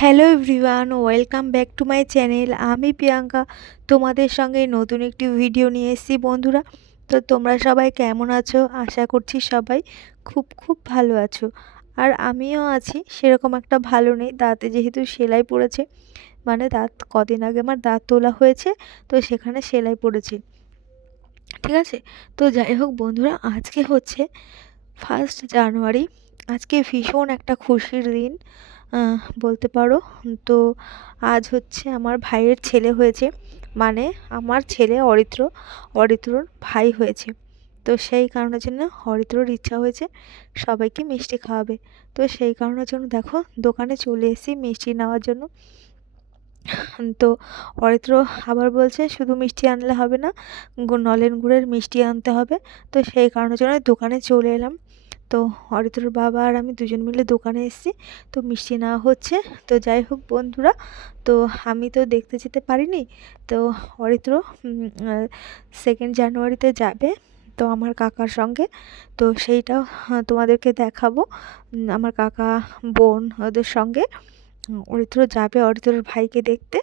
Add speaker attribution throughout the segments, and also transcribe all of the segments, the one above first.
Speaker 1: Hello everyone, welcome back to my channel. আমি প্রিয়াঙ্কা, তোমাদের সঙ্গে নতুন একটি ভিডিও নিয়ে এসেছি বন্ধুরা। তো তোমরা সবাই কেমন আছো? আশা করছি সবাই খুব খুব ভালো আছো। আর আমিও আছি, সেরকম একটা ভালো নেই। দাঁতে যেহেতু সেলাই পড়েছে মানে দাঁত কদিন আগে আমার দাঁত তোলা হয়েছে, তো সেখানে সেলাই পড়েছে। ঠিক আছে? তো যাই হোক বন্ধুরা, আজকে হচ্ছে ফার্স্ট জানুয়ারি আজকে ভীষণ একটা খুশির দিন। বলতে পারো। তো আজ হচ্ছে আমার ভাইয়ের ছেলে হয়েছে। মানে আমার ছেলে অরিত্র, অরিত্রর ভাই হয়েছে। তো সেই কারণের জন্য অরিত্রর ইচ্ছা হয়েছে সবাইকে মিষ্টি খাওয়াবে। তো সেই কারণের জন্য দেখো দোকানে চলে এসেছি মিষ্টি নেওয়ার জন্য। তো অরিত্র আবার বলছে, শুধু মিষ্টি আনলে হবে না নলেন গুড়ের মিষ্টি আনতে হবে। তো সেই কারণের জন্য দোকানে চলে এলাম। তো অরিত্রর বাবা আর আমি দুজন মিলে দোকানে এসেছি। তো মিষ্টি নেওয়া হচ্ছে। তো যাই হোক বন্ধুরা, তো আমি তো দেখতে যেতে পারিনি। তো অরিত্র সেকেন্ড জানুয়ারিতে যাবে তো আমার কাকার সঙ্গে। তো সেইটাও তোমাদেরকে দেখাবো। আমার কাকা, বোন ওদের সঙ্গে। অরিত্র যাবে অরিত্রর ভাইকে দেখতে।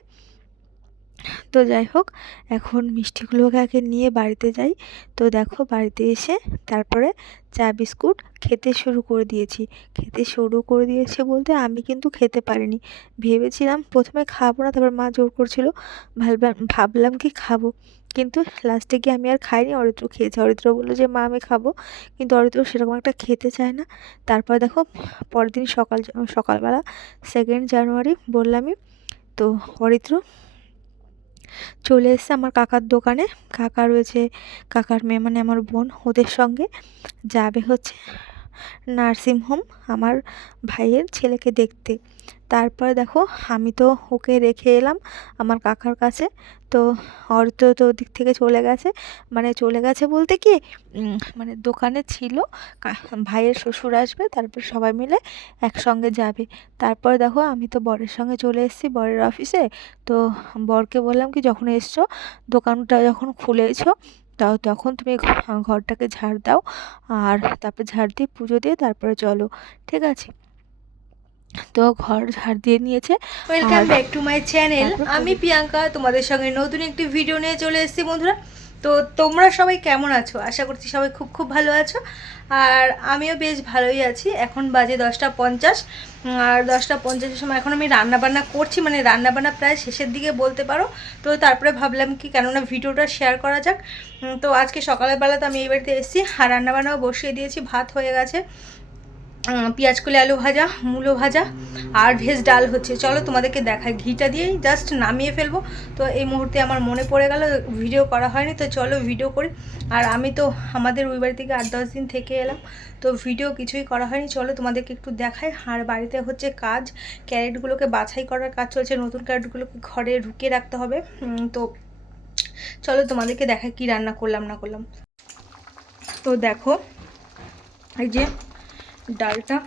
Speaker 1: তো যাই হোক, এখন মিষ্টিগুলোকে নিয়ে বাড়িতে যাই। তো দেখো বাড়িতে এসে তারপরে চা, বিস্কুট খেতে শুরু করে দিয়েছি। খেতে শুরু করে দিয়েছে বলতে আমি কিন্তু খেতে পারিনি। ভেবেছিলাম প্রথমে খাব না, তারপর মা জোর করছিল, ভাবলাম ভাবলাম কি খাব? কিন্তু লাস্টে গিয়ে আমি আর খাইনি, অরিত্র খেয়েছে। অরিত্র বলল যে, মা, আমি খাব। কিন্তু অরিত্র সেরকম একটা খেতে চায় না। তারপর দেখো পরের দিন সকাল, সকালবেলা সেকেন্ড জানুয়ারি বললামই, তো অরিত্র চলে এসছে আমার কাকার দোকানে। কাকা রয়েছে, কাকার মেয়ে মানে আমার বোন, ওদের সঙ্গে। যাবে হচ্ছে নার্সিং হোম আমার ভাইয়ের ছেলেকে দেখতে। তারপরে দেখো, আমি তো ওকে রেখে এলাম আমার কাকার কাছে। তো অরিত্র তো ওদিক থেকে চলে গেছে। মানে চলে গেছে বলতে কি মানে দোকানে ছিল ভাইয়ের শ্বশুর আসবে, তারপর সবাই মিলে একসঙ্গে যাবে। তারপর দেখো, আমি তো বরের সঙ্গে চলে এসেছি, বরের অফিসে। তো বরকে বললাম কি, যখন এসছো, দোকানটা যখন খুলেছো তাও তখন তুমি ঘ- ঘরটাকে ঝাড় দাও আর তারপরে ঝাড় দিয়ে পুজো দিয়ে তারপরে চলো ঠিক আছে? তো ঘর ঝাড় দিয়ে নিয়েছে
Speaker 2: welcome back to my channel আমি প্রিয়াঙ্কা তোমাদের সঙ্গে নতুন একটি ভিডিও নিয়ে চলে এসেছি বন্ধুরা। তো তোমরা সবাই কেমন আছো? আশা করছি সবাই খুব খুব ভালো আছো। আর আমিও বেশ ভালোই আছি। এখন বাজে দশটা পঞ্চাশ। আর দশটা পঞ্চাশের সময় এখন আমি রান্না বান্না করছি। মানে রান্না বান্না প্রায় শেষের দিকে বলতে পারো। তো তারপরে ভাবলাম কি, কেননা ভিডিওটা শেয়ার করা যাক। তো আজকে সকালের বেলা তো আমি এই বাড়িতে এসেছি। আর রান্না বান্নাও বসিয়ে দিয়েছি। ভাত হয়ে গেছে। পেঁয়াজ কলে আলু ভাজা, মূলো ভাজা আর ভেজ ডাল হচ্ছে। চলো তোমাদেরকে দেখাই ঘিটা দিয়েই জাস্ট নামিয়ে ফেলব। তো এই মুহূর্তে আমার মনে পড়ে গেল ভিডিও করা হয়নি, তো চলো ভিডিও করি। আর আমি তো আমাদের ওই বাড়ি থেকে আট দশ দিন থেকে এলাম, তো ভিডিও কিছুই করা হয়নি। চলো তোমাদেরকে একটু দেখাই। আর বাড়িতে হচ্ছে কাজ ক্যারেটগুলোকে বাছাই করার কাজ চলছে। নতুন ক্যারেটগুলোকে ঘরে ঢুকিয়ে রাখতে হবে। তো চলো তোমাদেরকে দেখাই কি রান্না করলাম, না করলাম। তো দেখো, এই যে ডালটা।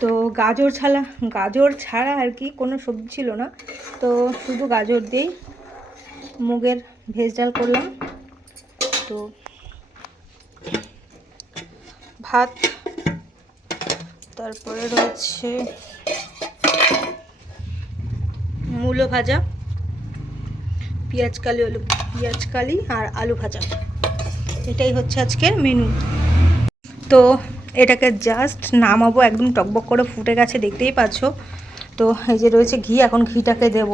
Speaker 2: তো গাজর ছাড়া গাজর ছাড়া আর কি কোনো সবজি ছিল না। তো শুধু গাজর দিয়েই মুগের ভেজ ডাল করলাম। তো ভাত, তারপরে রয়েছে মূলো ভাজা, পেঁয়াজ কালি, আলু, পেঁয়াজ কালি আর আলু ভাজা। এটাই হচ্ছে আজকের মেনু তো এটাকে জাস্ট নামাবো, একদম টকবক করে ফুটে গেছে, দেখতেই পাচ্ছ। তো এই যে রয়েছে ঘি, এখন ঘিটাকে দেব।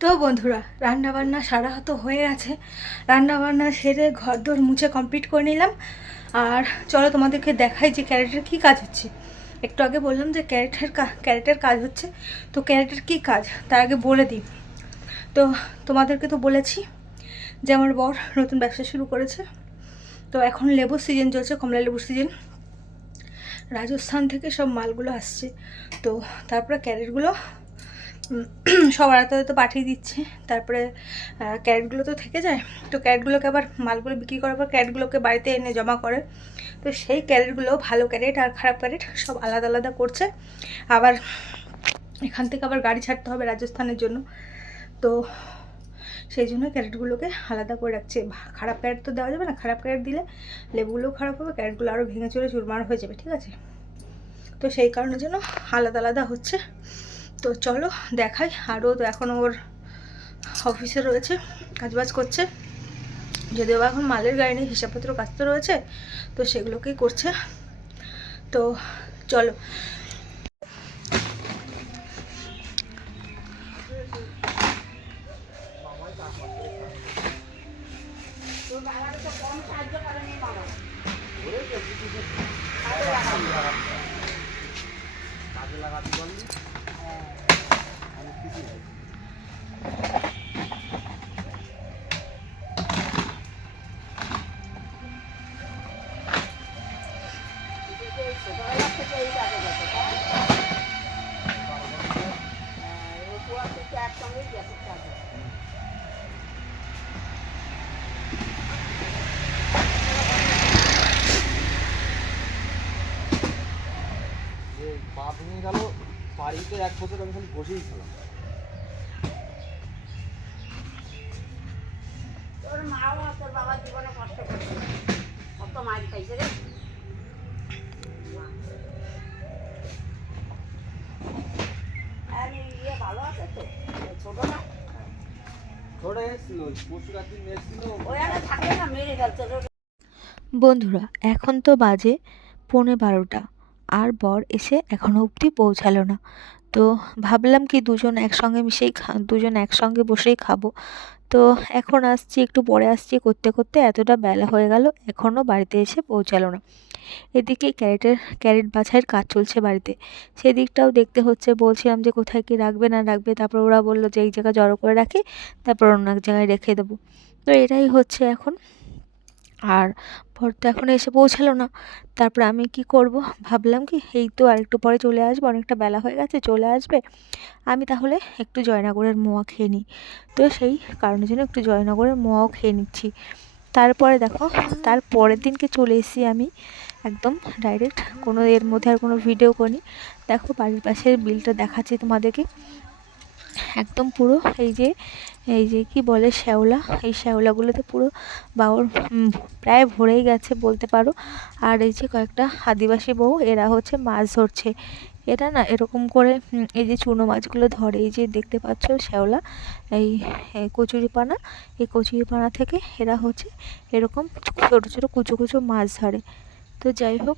Speaker 2: তো বন্ধুরা, রান্নাবান্না সারা তো হয়ে গেছে। রান্নাবান্না সেরে ঘর দোর মুছে কমপ্লিট করে নিলাম। আর চলো তোমাদেরকে দেখাই যে ক্যারেটের কী কাজ হচ্ছে। একটু আগে বললাম যে ক্যারেটের ক্যারেটের কাজ হচ্ছে। তো ক্যারেটের কী কাজ? তার আগে বলে দিই। তো তোমাদেরকে তো বলেছি যে আমার বর নতুন ব্যবসা শুরু করেছে। তো এখন লেবুর সিজন চলছে, কমলা লেবুর সিজন রাজস্থান থেকে সব মালগুলো আসছে। তো তারপরে ক্যারেটগুলো সবার হাতে হয়তো পাঠিয়ে দিচ্ছে। তারপরে ক্যারেটগুলো তো থেকে যায়। তো ক্যারেটগুলোকে আবার মালগুলো বিক্রি করার পর ক্যারেটগুলোকে বাড়িতে এনে জমা করে। তো সেই ক্যারেটগুলো ভালো ক্যারেট আর খারাপ ক্যারেট সব আলাদা আলাদা করছে। আবার এখান থেকে আবার গাড়ি ছাড়তে হবে রাজস্থানের জন্য। তো সেই জন্য ক্যারেটগুলোকে আলাদা করে রাখছে। খারাপ ক্যারেট তো দেওয়া যাবে না, খারাপ ক্যারেট দিলে লেবুগুলোও খারাপ হবে, ক্যারেটগুলো আরও ভেঙে চলে চুরমার হয়ে যাবে, ঠিক আছে? তো সেই কারণে যেন আলাদা আলাদা হচ্ছে। তো চলো দেখাই আরও তো এখন ওর অফিসে রয়েছে, কাজবাজ করছে। যদিও এখন মালের গাড়ি নেই, হিসাবপত্র কাজ তো রয়েছে, তো সেগুলোকেই করছে? তো চলো
Speaker 3: যে বাড়িতে এক বছর আমি খালি বসেই ছিলাম
Speaker 4: তোর মাও তোর বাবার জীবনে কষ্ট করছে। কত রে। ইয়ে ভালো আছে তো ছোট না।
Speaker 3: ছোট এসেছিল এসেছিল।
Speaker 4: ওই না মেরে
Speaker 1: বন্ধুরা এখন তো বাজে পৌনে বারোটা। আর বর এসে এখনও অবধি পৌঁছালো না। তো ভাবলাম কি দুজন একসঙ্গে মিশেই দুজন একসঙ্গে বসেই খাব। তো এখন আসছি, একটু পরে আসছি। করতে করতে এতটা বেলা হয়ে গেল, এখনও বাড়িতে এসে পৌঁছালো না। এদিকে ক্যারেটের, ক্যারেট বাছাইয়ের কাজ চলছে বাড়িতে। সেদিকটাও দেখতে হচ্ছে, বলছিলাম যে কোথায় কি রাখবে, না রাখবে। তারপর ওরা বলল যে এই জায়গায় জড়ো করে রাখি, তারপর অন্য এক জায়গায় রেখে দেবো। তো এটাই হচ্ছে এখন আর বর তো এখন এসে পৌঁছালো না। তারপর আমি কি করব? ভাবলাম কি, এই তো আর একটু পরে চলে আসবে, অনেকটা বেলা হয়ে গেছে, চলে আসবে। আমি তাহলে একটু জয়নগরের মোয়া খেয়ে নিই। তো সেই কারণের জন্য একটু জয়নগরের মোয়াও খেয়ে নিচ্ছি। তারপরে দেখো, তার পরের দিনকে চলে এসেছি আমি, একদম ডাইরেক্ট কোনো এর মধ্যে আর কোনো ভিডিও করিনি। দেখো বাড়ির পাশের বিলটা দেখাচ্ছি তোমাদেরকে। একদম পুরো এই যে এই যে কি বলে শ্যাওলা? এই শ্যাওলাগুলোতে পুরো বাউর প্রায় ভরেই গেছে বলতে পারো। আর এই যে কয়েকটা আদিবাসী বউ, এরা হচ্ছে মাছ ধরছে। এরা না এরকম করে এই যে চুনো মাছগুলো ধরে, এই যে দেখতে পাচ্ছ শ্যাওলা, এই কচুরিপানা। এই কচুরিপানা থেকে এরা হচ্ছে এরকম ছোটো ছোটো কুচো কুচো মাছ ধরে। তো যাই হোক